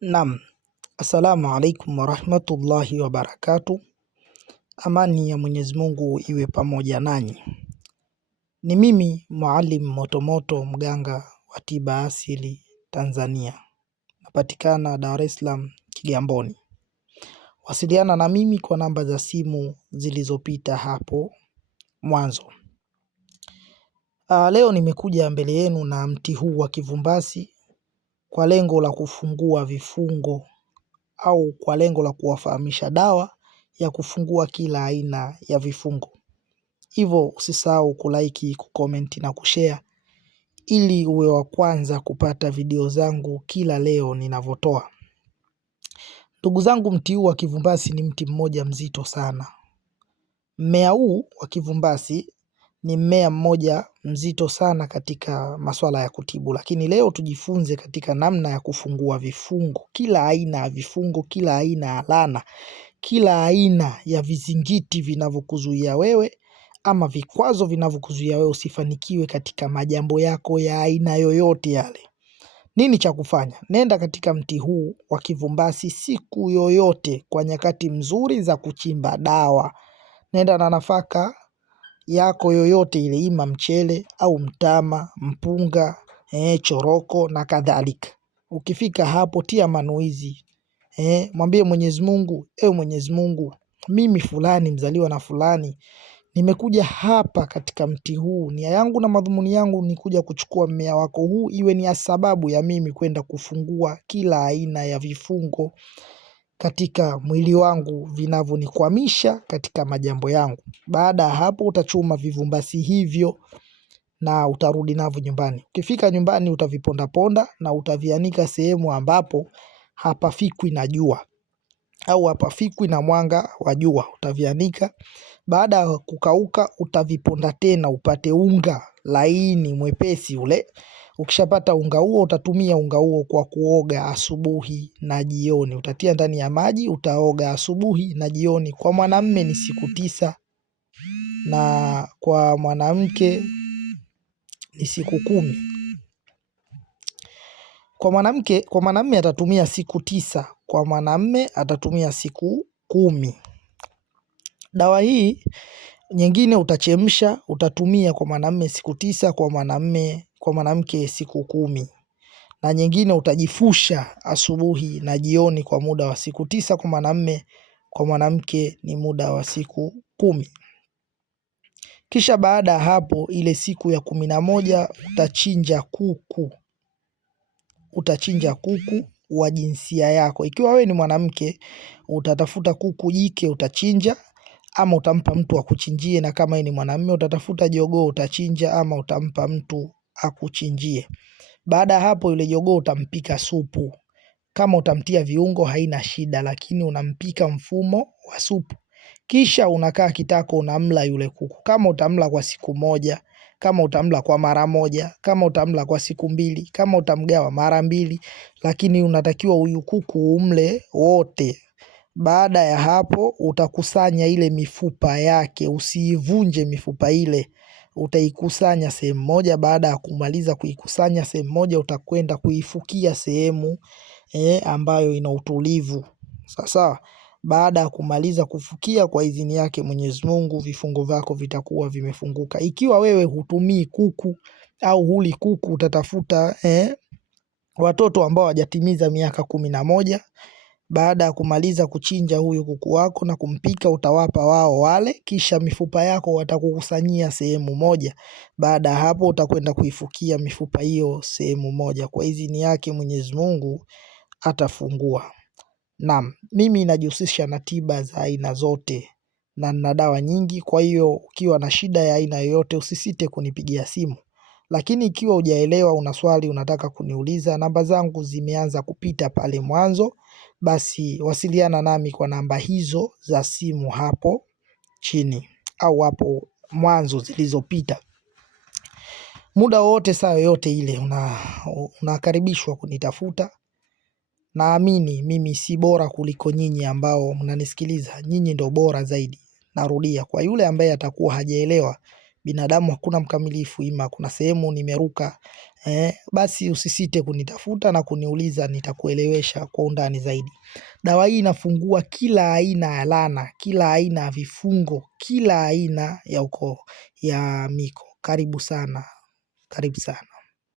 Naam, assalamu alaikum warahmatullahi wabarakatuh. Amani ya Mwenyezi Mungu iwe pamoja nanyi. Ni mimi Muallim Motomoto, mganga wa tiba asili Tanzania. Napatikana Dar es Salaam, Kigamboni. Wasiliana na mimi kwa namba za simu zilizopita hapo mwanzo. Leo nimekuja mbele yenu na mti huu wa kivumbasi kwa lengo la kufungua vifungo au kwa lengo la kuwafahamisha dawa ya kufungua kila aina ya vifungo. Hivyo usisahau kulike, kucomment na kushare ili uwe wa kwanza kupata video zangu kila leo ninavyotoa. Ndugu zangu, mti huu wa kivumbasi ni mti mmoja mzito sana. Mmea huu wa kivumbasi ni mmea mmoja mzito sana katika masuala ya kutibu, lakini leo tujifunze katika namna ya kufungua vifungo, kila aina ya vifungo, kila aina ya laana, kila aina ya vizingiti vinavyokuzuia wewe ama vikwazo vinavyokuzuia wewe usifanikiwe katika majambo yako ya aina yoyote yale. Nini cha kufanya? Nenda katika mti huu wa kivumbasi siku yoyote kwa nyakati mzuri za kuchimba dawa. Nenda na nafaka yako yoyote ile, ima mchele au mtama, mpunga, choroko na kadhalika. Ukifika hapo tia manuizi. Mwambie Mwenyezi Mungu, ewe Mwenyezi Mungu, mimi fulani mzaliwa na fulani nimekuja hapa katika mti huu. Nia yangu na madhumuni yangu ni kuja kuchukua mmea wako huu, iwe ni sababu ya mimi kwenda kufungua kila aina ya vifungo katika mwili wangu vinavyonikwamisha katika majambo yangu. Baada ya hapo utachuma vivumbasi hivyo na utarudi navyo nyumbani. Ukifika nyumbani utaviponda ponda na utavianika sehemu ambapo hapafikwi na jua au hapafikwi na mwanga wa jua, utavianika. Baada ya kukauka utaviponda tena upate unga laini mwepesi ule. Ukishapata unga huo utatumia unga huo kwa kuoga asubuhi na jioni. Utatia ndani ya maji, utaoga asubuhi na jioni. Kwa mwanamume ni siku 9 na kwa mwanamke ni siku 10. Kwa mwanamume atatumia siku 9, kwa mwanamume atatumia siku 10. Dawa hii nyingine utachemsha, utatumia kwa mwanamume siku 9, kwa mwanamke siku 10. Na nyingine utajifusha asubuhi na jioni kwa muda wa siku 9 kwa mwanamume, kwa mwanamke ni muda wa siku 10. Kisha baada ya hapo ile siku ya 11 utachinja kuku. Utachinja kuku wa jinsia yako. Ikiwa wewe ni mwanamke utatafuta kuku jike utachinja ama utampa mtu akuchinjie, na kama ni mwanamume utatafuta jogoo utachinja ama utampa mtu akuchinjie. Baada hapo yule jogoo utampika supu. Kama utamtia viungo haina shida, lakini unampika mfumo wa supu. Kisha unakaa kitako unamla yule kuku. Kama utamla kwa siku moja, kama utamla kwa mara moja, kama utamla kwa siku 2, kama utamgawa mara 2, lakini unatakiwa huyu kuku umle wote. Baada ya hapo utakusanya ile mifupa yake, usiivunje mifupa ile. Utaikusanya sehemu moja. Baada ya kumaliza kuikusanya sehemu moja utakwenda kuifukia sehemu ambayo ina utulivu. Sasa baada ya kumaliza kufukia kwa idhini yake Mwenyezi Mungu, vifungo vyako vitakuwa vimefunguka. Ikiwa wewe hutumii kuku au huli kuku, utatafuta watoto ambao hawajatimiza miaka 11. Baada ya kumaliza kuchinja huyu kuku wako na kumpika, utawapa wao wale, kisha mifupa yako watakukusanyia sehemu moja. Baada ya hapo utakwenda kuifukia mifupa hiyo sehemu moja. Kwa idhini yake Mwenyezi Mungu atafungua. Naam, mimi najihusisha na tiba za aina zote na nina dawa nyingi. Kwa hiyo ukiwa na shida ya aina yoyote usisite kunipigia simu. Lakini ikiwa hujaelewa, una swali unataka kuniuliza, namba zangu zimeanza kupita pale mwanzo, basi wasiliana nami kwa namba hizo za simu hapo chini au hapo mwanzo zilizopita. Muda wote, saa yoyote ile unakaribishwa kunitafuta. Naamini mimi si bora kuliko nyinyi ambao mnanisikiliza. Nyinyi ndio bora zaidi. Narudia, kwa yule ambaye atakuwa hajaelewa, binadamu hakuna mkamilifu, ima kuna sehemu nimeruka, basi usisite kunitafuta na kuniuliza, nitakuelewesha kwa undani zaidi. Dawa hii inafungua kila aina ya laana, kila aina ya vifungo, kila aina ya ukoo ya miko. Karibu sana, karibu sana.